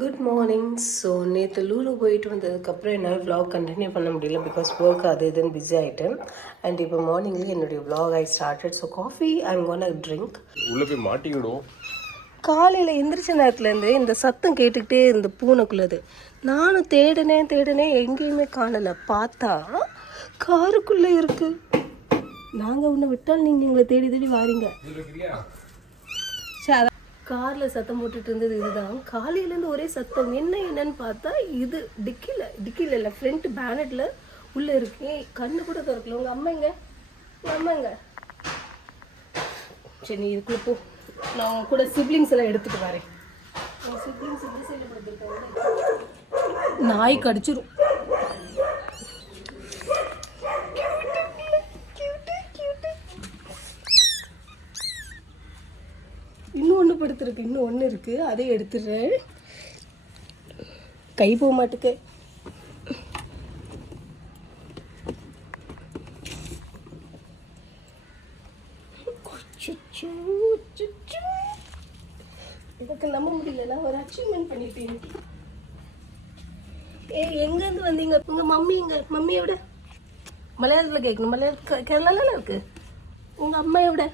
Good morning so நேற்று லூலு போயிட்டு வந்ததுக்கப்புறம் என்னால் vlog கண்டினியூ பண்ண முடியல பிகாஸ் ஒர்க் அது இதுன்னு பிஸி ஆகிட்டேன் அண்ட் இப்போ மார்னிங்லேயே என்னுடைய vlog I started so coffee I'm gonna drink உள்ள போய் மாட்டிக்கிடும் காலையில் எந்திரிச்ச நேரத்துலேருந்து இந்த சத்தம் கேட்டுக்கிட்டே இருந்த பூனைக்குள்ளது. நானும் தேடினேன் தேடினேன் எங்கேயுமே காணலை. பார்த்தா காருக்குள்ளே இருக்கு. நாங்கள் உன்னை விட்டால் நீங்கள் எங்களை தேடி தேடி வாரீங்க. கார்ல சத்தம் போட்டுட்டு இருந்தது இதுதான். காலையிலேருந்து ஒரே சத்தம் என்ன என்னன்னு பார்த்தா இது டிக்கில டிக்கில இல்லை ஃப்ரண்ட் பேனட்ல உள்ள இருக்கு. கண்ணு கூட திறக்கல. உங்க அம்மா எங்க? உங்க அம்மா எங்க? சரி நீ இதுக்குள்ள போ. நான் உங்க கூட சிப்ளிங்ஸ் எல்லாம் எடுத்துட்டு வரேன். நாய் கடிச்சிரும் இன்னும் ஒன்று படுத்துருக்கு இன்னும் ஒன்று இருக்குது அதை எடுத்துடுறேன். கை போக மாட்டுக்கு. எனக்கு நம்ப முடியல. ஒரு அச்சீவ்மெண்ட் பண்ணிட்டேன். ஏய் எங்கேருந்து வந்தீங்க? உங்கள் மம்மி எங்க மம்மியை விட மலையாளத்தில் கேட்கணும் மலையாள கேரளால இருக்கு? உங்கள் அம்மா விட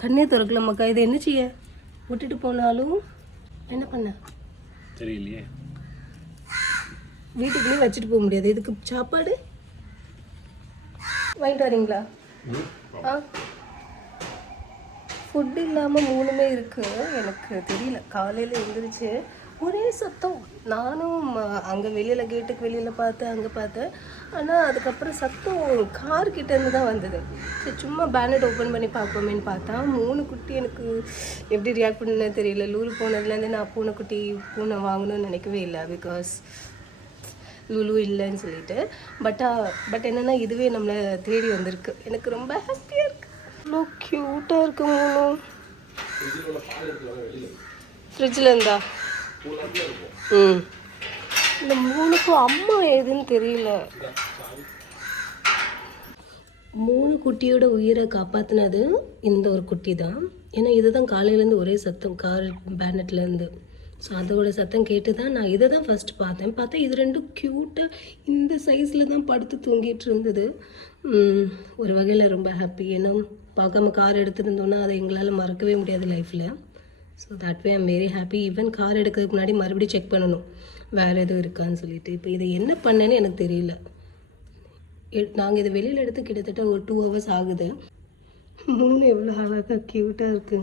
கண்ணே திறக்கல மக்கா இது என்ன செய்ய? விட்டுட்டு போனாலும் என்ன பண்ண? தெரியலையே. வீட்டுக்குள்ளேயும் வச்சுட்டு போக முடியாது. இதுக்கு சாப்பாடு? வாங்கிட்டு வரீங்களா? ஆ. ஃபுட் இல்லாமல் மூணுமே இருக்கு. எனக்கு தெரியல. காலையில் எழுந்திரிச்சு ஒரே சத்தம். நானும் அங்கே வெளியில் கேட்டுக்கு வெளியில் பார்த்தேன் அங்கே பார்த்தேன் ஆனால் அதுக்கப்புறம் சத்தம் கார் கிட்டேருந்து தான் வந்தது. சரி சும்மா பேனட் ஓப்பன் பண்ணி பார்ப்போமேன்னு பார்த்தா மூணு குட்டி எனக்கு எப்படி ரியாக்ட் பண்ணு தெரியல. லூலு போனதுலேருந்து நான் பூனைக்குட்டி பூனை வாங்கணும்னு நினைக்கவே இல்லை. பிகாஸ் லுலு இல்லைன்னு சொல்லிட்டு. பட் பட் என்னன்னா இதுவே நம்மளை தேடி வந்திருக்கு. எனக்கு ரொம்ப ஹாப்பியாக இருக்கு. இவ்வளோ க்யூட்டாக இருக்கு மூணும் ஃப்ரிட்ஜில் இருந்தா. ம். இந்த மூணுக்கும் அம்மா எதுன்னு தெரியல. மூணு குட்டியோட உயிரை காப்பாற்றினது இந்த ஒரு குட்டி தான். ஏன்னா இதுதான் காலையிலேருந்து ஒரே சத்தம் கார் பேனட்லேருந்து. ஸோ அதோட சத்தம் கேட்டு தான் நான் இதை தான் ஃபஸ்ட் பார்த்தேன். பார்த்தா இது ரெண்டும் க்யூட்டாக இந்த சைஸில் தான் படுத்து தூங்கிட்டு இருந்தது. ஒரு வகையில் ரொம்ப ஹாப்பி ஏன்னா பார்க்காம கார் எடுத்துருந்தோன்னா அதை எங்களால் மறக்கவே முடியாது லைஃப்பில் so that way I'm very happy even car எடுக்கிறதுக்கு முன்னாடி மறுபடியும் செக் பண்ணணும். வேறு எதுவும் இருக்கான்னு சொல்லிட்டு. இப்போ இதை என்ன பண்ணேன்னு எனக்கு தெரியல. நாங்கள் இதை வெளியில் எடுத்து கிட்டத்தட்ட ஒரு டூ ஹவர்ஸ் ஆகுது. மூணு எவ்வளோ அழகாக க்யூட்டாக இருக்கு.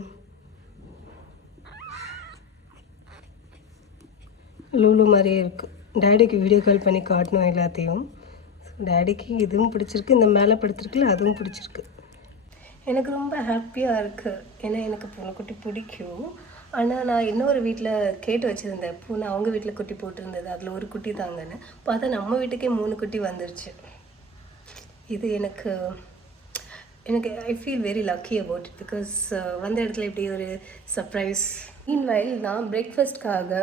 லூலு மாதிரியே இருக்கு. டேடிக்கு வீடியோ கால் பண்ணி காட்டணும் எல்லாத்தையும். டேடிக்கு இதுவும் பிடிச்சிருக்கு. இந்த மேலே படுத்துருக்குல்ல அதுவும் பிடிச்சிருக்கு. எனக்கு ரொம்ப ஹாப்பியாக இருக்குது ஏன்னா எனக்கு பூனைக்குட்டி பிடிக்கும். ஆனால் நான் இன்னொரு வீட்டில் கேட்டு வச்சுருந்தேன். பூனை அவங்க வீட்டில் குட்டி போட்டிருந்தது. அதில் ஒரு குட்டி தாங்கன்னு. பார்த்தா நம்ம வீட்டுக்கே மூணு குட்டி வந்துருச்சு. இது எனக்கு எனக்கு I feel very lucky about it because வந்த இடத்துல இப்படி ஒரு சர்ப்ரைஸ் மீன்வைல் நான் பிரேக்ஃபாஸ்ட்காக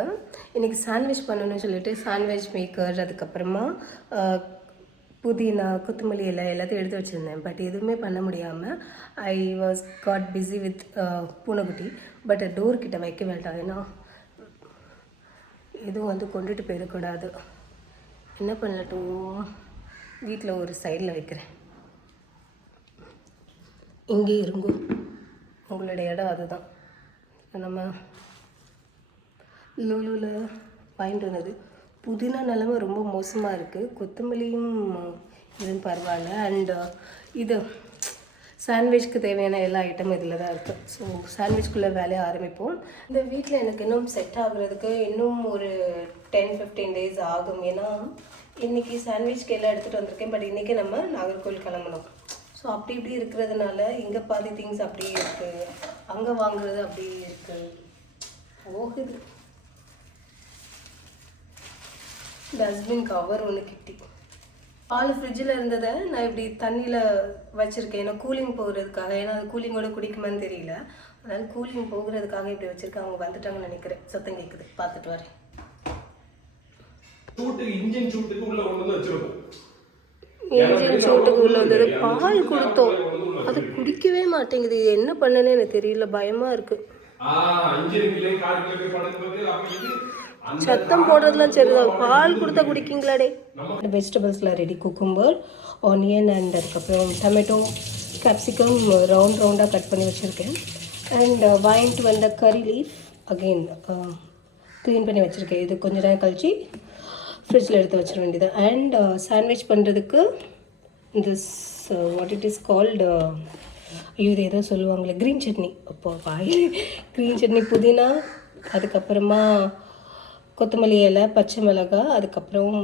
இன்றைக்கி சாண்ட்விச் பண்ணணும்னு சொல்லிட்டு சாண்ட்விச் மேக்கர் அதுக்கப்புறமா uh, புதினா கொத்தமல்லி இலை எல்லாத்தையும் எடுத்து வச்சுருந்தேன். பட் எதுவுமே பண்ண முடியாமல் I was got busy with பூனைக்குட்டி. பட் டோர் கிட்ட வைக்க வேண்டாம். ஏன்னா எதுவும் வந்து கொண்டுட்டு போயிடக்கூடாது. என்ன பண்ணட்டும்? வீட்டில் ஒரு சைடில் வைக்கிறேன். இங்கே இருங்கோ. உங்களுடைய இடம் அதுதான். நம்ம லூலூவில் வாங்கிட்டு வந்தது புதினா நிலமை ரொம்ப மோசமாக இருக்குது கொத்தமல்லியும் இதுவும் பரவாயில்ல. அண்ட் uh, இது சாண்ட்விச்க்கு தேவையான எல்லா ஐட்டமும் இதில் தான் இருக்குது ஸோ சாண்ட்விச்குள்ளே வேலையை ஆரம்பிப்போம். இந்த வீட்டில் எனக்கு இன்னும் செட் ஆகுறதுக்கு இன்னும் ஒரு டென் ஃபிஃப்டீன் டேஸ் ஆகும். ஏன்னா இன்றைக்கி சாண்ட்விச்க்கு எல்லாம் எடுத்துகிட்டு வந்திருக்கேன். பட் இன்றைக்கி நம்ம நாகர்கோவில் கிளம்பணும். ஸோ அப்படி இப்படி இருக்கிறதுனால இங்கே பாதி திங்ஸ் அப்படியே இருக்குது அங்கே வாங்குறது அப்படியே இருக்குது போகுது. டஸ்ட்பின் கவர் ஒன்று கிட்டி. பால் ஃப்ரிட்ஜில் இருந்ததை நான் இப்படி தண்ணியில் வச்சுருக்கேன். ஏன்னா கூலிங் போகிறதுக்காக ஏன்னா அது கூலிங்கோட குடிக்குமான்னு தெரியல. அதனால கூலிங் போகிறதுக்காக இப்படி வச்சுருக்கேன் அவங்க வந்துட்டாங்கன்னு நினைக்கிறேன். சத்தம் கேட்குது பார்த்துட்டு வரேன். சூட்டுக்கு இன்ஜின் சூட்டுக்கு உள்ள கொண்டு வந்து வச்சிருக்கோம். இன்ஜின் சூட்டுக்கு உள்ள வந்தது. பால் கொடுத்தோம். அது குடிக்கவே மாட்டேங்குது. என்ன பண்ணனே எனக்கு தெரியல. ஆ அப்ப இது சத்தம் போடுறதுலாம் சரிதான். பால் கொடுத்தா குடிக்கீங்களாடே? வெஜிடபிள்ஸில் ரெடி குக்கும்பர் ஆனியன் அண்ட் அதுக்கப்புறம் டொமேட்டோ கேப்சிகம் ரவுண்ட் ரவுண்டாக கட் பண்ணி வச்சுருக்கேன். அண்ட் வாங்கிட்டு uh, வந்த கறி லீஃப் அகெயின் க்ளீன் பண்ணி வச்சுருக்கேன். இது கொஞ்ச நேரம் கழிச்சு ஃப்ரிட்ஜில் எடுத்து வச்சிட வேண்டியது. அண்ட் சாண்ட்விச் பண்ணுறதுக்கு this what it is called ஐயோ இது ஏதோ சொல்லுவாங்களே க்ரீன் சட்னி அப்போ பாய் க்ரீன் சட்னி புதினா அதுக்கப்புறமா கொத்தமல்லி இலை பச்சை மிளகாய் அதுக்கப்புறம்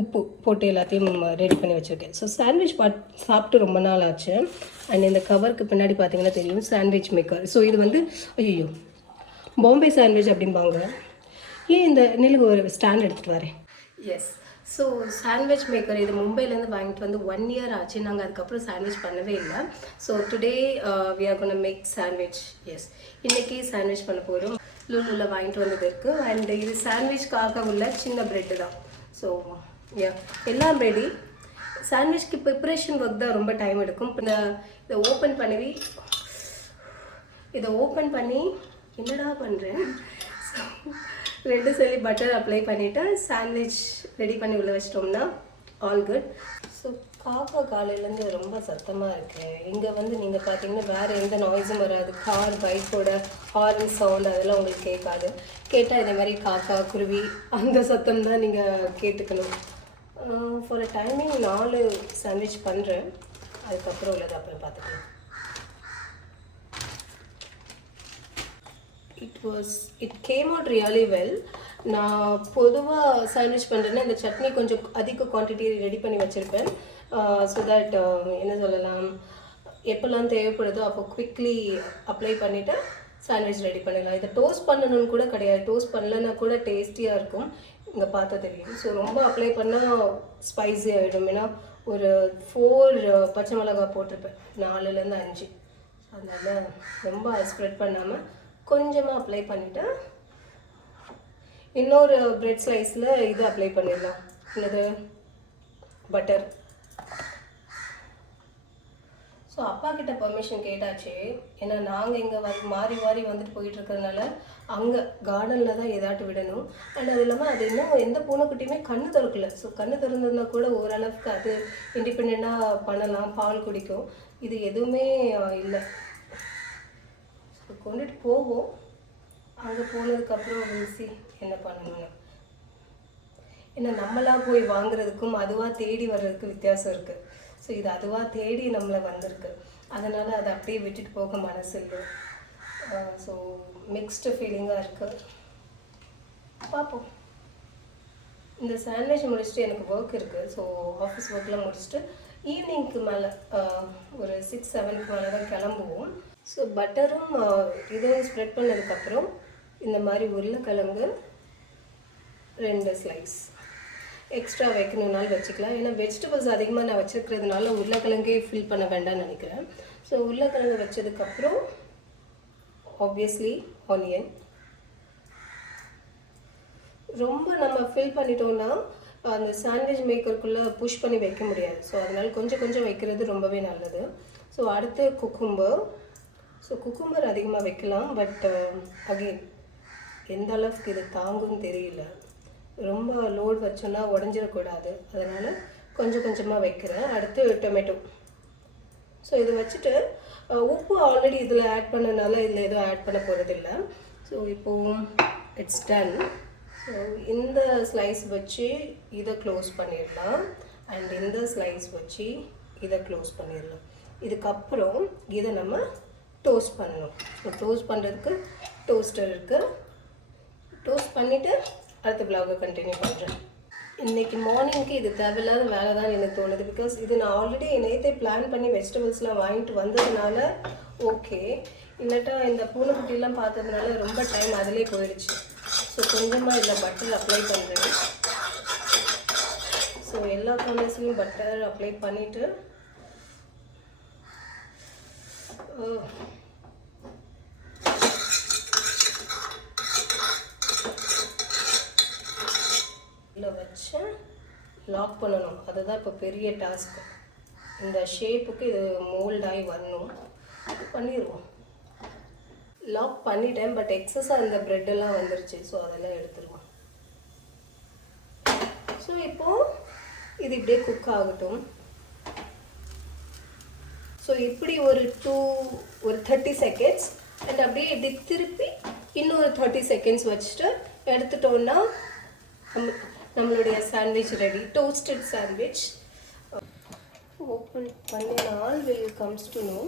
உப்பு போட்டு எல்லாத்தையும் ரெடி பண்ணி வச்சுருக்கேன். ஸோ சாண்ட்விச் பாட் சாப்பிட்டு ரொம்ப நாள் ஆச்சு. அண்ட் இந்த கவருக்கு பின்னாடி பார்த்தீங்கன்னா தெரியும் சாண்ட்விச் மேக்கர் ஸோ இது வந்து ஐயோ பாம்பே சாண்ட்விச் அப்படிம்பாங்க. ஏன் இந்த நிலுக்கு ஒரு ஸ்டாண்ட் எடுத்துகிட்டு வரேன்? எஸ் ஸோ சாண்ட்விச் மேக்கர் இது மும்பைலேருந்து வாங்கிட்டு வந்து ஒன் இயர் ஆச்சு. நாங்கள் அதுக்கப்புறம் சாண்ட்விச் பண்ணவே இல்லை. So today we are gonna make sandwiches இன்றைக்கி சாண்ட்விச் பண்ண போகிறோம் லூலூவில் வாங்கிட்டு வந்தது இருக்குது அண்ட் இது சாண்ட்விச்காக உள்ள சின்ன ப்ரெட்டு தான். ஸோ யா எல்லாம் ரெடி சாண்ட்விச்க்கு ப்ரிப்பரேஷன் ஒர்க் தான் ரொம்ப டைம் எடுக்கும். இந்த இதை ஓப்பன் பண்ணி இதை ஓப்பன் பண்ணி என்னடா பண்ணுறேன் ரெண்டு சொல்லி பட்டர் அப்ளை பண்ணிவிட்டு சாண்ட்விச் ரெடி பண்ணி உள்ளே வச்சிட்டோம்னா ஆல் குட் ஸோ காக்கா காலையிலேருந்து ரொம்ப சத்தமாக இருக்கு. இங்கே வந்து நீங்கள் பார்த்தீங்கன்னா வேறு எந்த நாய்ஸும் வராது. கார் பைக்கோட ஹார்ன் சவுண்ட் அதெல்லாம் உங்களுக்கு கேட்காது. கேட்டால் இதே மாதிரி காக்கா குருவி அந்த சத்தம் தான் நீங்கள் கேட்டுக்கணும். ஃபார் அ டைமிங் நாலு சாண்ட்விச் பண்ணுறேன் அதுக்கப்புறம் உள்ளது அப்புறம் பார்த்துக்கலாம். It was it came out really well நான் பொதுவாக சாண்ட்விச் பண்ணுறேன்னா இந்த சட்னி கொஞ்சம் அதிக குவான்டிட்டி ரெடி பண்ணி வச்சுருப்பேன். ஸோ தட் என்ன சொல்லலாம் எப்போல்லாம் தேவைப்படுதோ அப்போ குவிக்லி அப்ளை பண்ணிவிட்டு சாண்ட்விச் ரெடி பண்ணிடலாம் இதை டோஸ்ட் பண்ணணும்னு கூட கிடையாது. டோஸ்ட் பண்ணலன்னா கூட டேஸ்டியாக இருக்கும். இங்கே பார்த்தா தெரியும். ஸோ ரொம்ப அப்ளை பண்ணால் ஸ்பைசி ஆகிடும் ஏன்னா ஒரு ஃபோர் பச்சை மிளகாய் போட்டிருப்பேன். நாலுலேருந்து அஞ்சு. அதனால் ரொம்ப ஸ்ப்ரெட் பண்ணாமல் கொஞ்சமாக அப்ளை பண்ணிவிட்டு இன்னொரு பிரெட் ஸ்லைஸில் இது அப்ளை பண்ணிடலாம். என்னது? பட்டர் ஸோ அப்பா கிட்ட பர்மிஷன் கேட்டாச்சு. ஏன்னா நாங்கள் இங்கே வந்து மாறி மாறி வந்துட்டு போயிட்டு இருக்கிறதுனால அங்கே கார்டனில் தான் ஏதாட்டு விடணும். அண்ட் அது இல்லாமல் அது இன்னும் எந்த பூனைக்குட்டியுமே கண்ணு திறக்கல. ஸோ கண்ணு திறந்ததுனா கூட ஓரளவுக்கு அது இண்டிபெண்ட்டாக பண்ணலாம். பால் குடிக்கும். இது எதுவுமே இல்லை. ஸோ கொண்டுட்டு போவோம். அங்கே போனதுக்கப்புறம் சி என்ன பண்ணணும்னு? ஏன்னா நம்மளா போய் வாங்குறதுக்கும் அதுவாக தேடி வர்றதுக்கு வித்தியாசம் இருக்குது ஸோ இது அதுவாக தேடி நம்மளை வந்திருக்கு. அதனால் அதை அப்படியே விட்டுட்டு போக மனசு இல்லை. ஸோ மிக்ஸ்டு ஃபீலிங்காக இருக்குது பார்ப்போம் இந்த சாண்ட்விச் முடிச்சுட்டு எனக்கு ஒர்க் இருக்குது ஸோ ஆஃபீஸ் ஒர்க்லாம் முடிச்சுட்டு ஈவினிங்க்கு மேலே ஒரு சிக்ஸ் செவனுக்கு மேலே தான் கிளம்புவோம். ஸோ பட்டரும் இதுவும் ஸ்ப்ரெட் பண்ணதுக்கப்புறம் இந்த மாதிரி உருளைக்கிழங்கு ரெண்டு ஸ்லைஸ் எக்ஸ்ட்ரா வைக்கணுன்னாலும் வச்சுக்கலாம். ஏன்னா வெஜிடபிள்ஸ் அதிகமாக நான் வச்சுருக்கிறதுனால உருளைக்கிழங்கே ஃபில் பண்ண வேண்டாம்னு நினைக்கிறேன். ஸோ உருளைக்கிழங்கு வச்சதுக்கப்புறம் ஆப்வியஸ்லி ஆனியன் ரொம்ப நம்ம ஃபில் பண்ணிட்டோம்னா அந்த சாண்ட்விச் மேக்கருக்குள்ளே புஷ் பண்ணி வைக்க முடியாது. ஸோ அதனால் கொஞ்சம் கொஞ்சம் வைக்கிறது ரொம்பவே நல்லது. ஸோ அடுத்து குக்கும்பர் ஸோ குக்கும்பர் அதிகமாக வைக்கலாம். பட் அகெயின் uh, எந்த அளவுக்கு இது தாங்கும்னு தெரியல. ரொம்ப லோட் வச்சோன்னா உடஞ்சிடக்கூடாது. அதனால் கொஞ்சம் கொஞ்சமாக வைக்கிறேன். அடுத்து டொமேட்டோ ஸோ இது வச்சுட்டு உப்பு ஆல்ரெடி இதில் ஆட் பண்ணனால இதில் எதுவும் ஆட் பண்ண போகிறதில்ல ஸோ இப்போது இட்ஸ் டன் ஸோ இந்த ஸ்லைஸ் வச்சு இதை க்ளோஸ் பண்ணிடலாம். அண்ட் இந்த ஸ்லைஸ் வச்சு இதை க்ளோஸ் பண்ணிடலாம். இதுக்கப்புறம் இதை நம்ம டோஸ்ட் பண்ணணும். ஸோ டோஸ்ட் பண்ணுறதுக்கு டோஸ்டர் இருக்குது டோஸ்ட் பண்ணிவிட்டு அடுத்த பிளாகை கண்டினியூ பண்ணுறேன் இன்னைக்கு மார்னிங்க்கு இது தேவையில்லாத வேலை தான் எனக்கு தோணுது. பிகாஸ் இது நான் ஆல்ரெடி நேற்றே பிளான் பண்ணி வெஜிடபிள்ஸ்லாம் வாங்கிட்டு வந்ததுனால ஓகே இல்லாட்டா இந்த பூனைக்குட்டிலாம் பார்த்ததுனால ரொம்ப டைம் அதிலே போயிடுச்சு. ஸோ கொஞ்சமாக இதில் பட்டர் அப்ளை பண்ணுறேன் ஸோ எல்லா கார்னர்ஸ்லையும் பட்டர் அப்ளை பண்ணிவிட்டு லாக் பண்ணணும் அதுதான் இப்போ பெரிய டாஸ்க் இந்த ஷேப்புக்கு இது மோல்டாகி வரணும். அது பண்ணிடுவோம் லாக் பண்ணிட்டேன் பட் எக்ஸஸாக இந்த ப்ரெட்டெல்லாம் வந்துருச்சு. ஸோ அதெல்லாம் எடுத்துருவோம். ஸோ இப்போது இது இப்படியே குக் ஆகட்டும். ஸோ இப்படி ஒரு டூ ஒரு தேர்ட்டி செகண்ட்ஸ் அண்ட் அப்படியே இப்படி திருப்பி இன்னொரு தேர்ட்டி செகண்ட்ஸ் வச்சுட்டு எடுத்துட்டோன்னா நம்மளுடைய sandwich ready toasted sandwich open பண்ணினால் will comes to no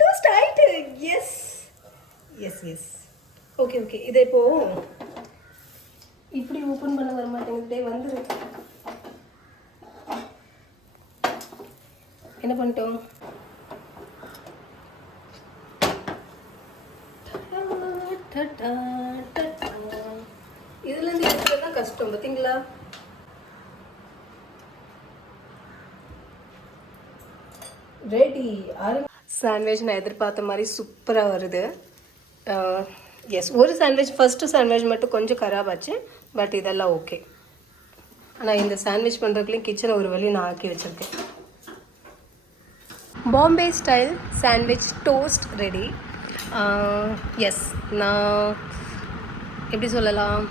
toast ஆயிட்டு. Yes yes yes okay okay இதை இப்போ இப்படி ஓப்பன் பண்ண வர மாட்டேங்குது. வந்து என்ன பண்ணிட்டோம் டடா, டடா. இதுலேருந்து எடுக்கிறது தான் கஷ்டம் பார்த்தீங்களா ரெடி ஆரம்பி சாண்ட்விச் நான் எதிர்பார்த்த மாதிரி சூப்பராக வருது. எஸ் ஒரு சாண்ட்விச் ஃபஸ்ட்டு சாண்ட்விச் மட்டும் கொஞ்சம் கராப் ஆச்சு பட் இதெல்லாம் ஓகே ஆனால் இந்த சாண்ட்விச் பண்ணுறதுக்குள்ளேயும் கிச்சனை ஒரு வழி நான் ஆக்கி வச்சுருக்கேன். Bombay style sandwich toast ready yes நான் எப்படி சொல்லலாம்?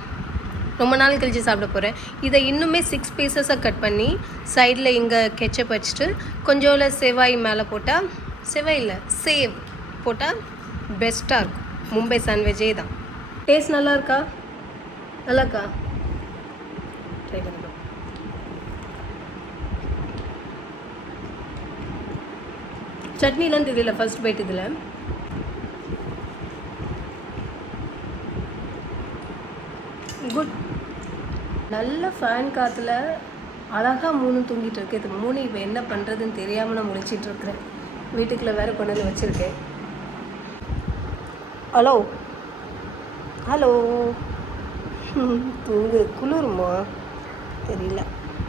ரொம்ப நாள் கழிச்சு சாப்பிட போகிறேன் இதை இன்னுமே சிக்ஸ் பீசஸாக கட் பண்ணி சைடில் இங்கே கெச்சப் வச்சுட்டு கொஞ்சோல செவ்வாய் மேலே போட்டால் செவ்வாய் இல்லை சேவ் போட்டால் பெஸ்ட்டாக இருக்கும். மும்பை சாண்ட்விச்சே தான். டேஸ்ட் நல்லா இருக்கா? நல்லா இருக்கா? ட்ரை பண்ணுங்க சட்னிலாம் தெரியல ஃபர்ஸ்ட் பைட் இதில். குட் நல்ல ஃபேன் காற்றுல அழகாக மூணு தூங்கிட்டு இருக்கு இது மூணு இப்போ என்ன பண்ணுறதுன்னு தெரியாமல் நான் முடிச்சிட்டு இருக்கிறேன். வீட்டுக்குள்ளே வேற கொண்டு வந்து வச்சுருக்கேன். ஹலோ? ஹலோ? தூங்கு. குளிருமா? தெரியல.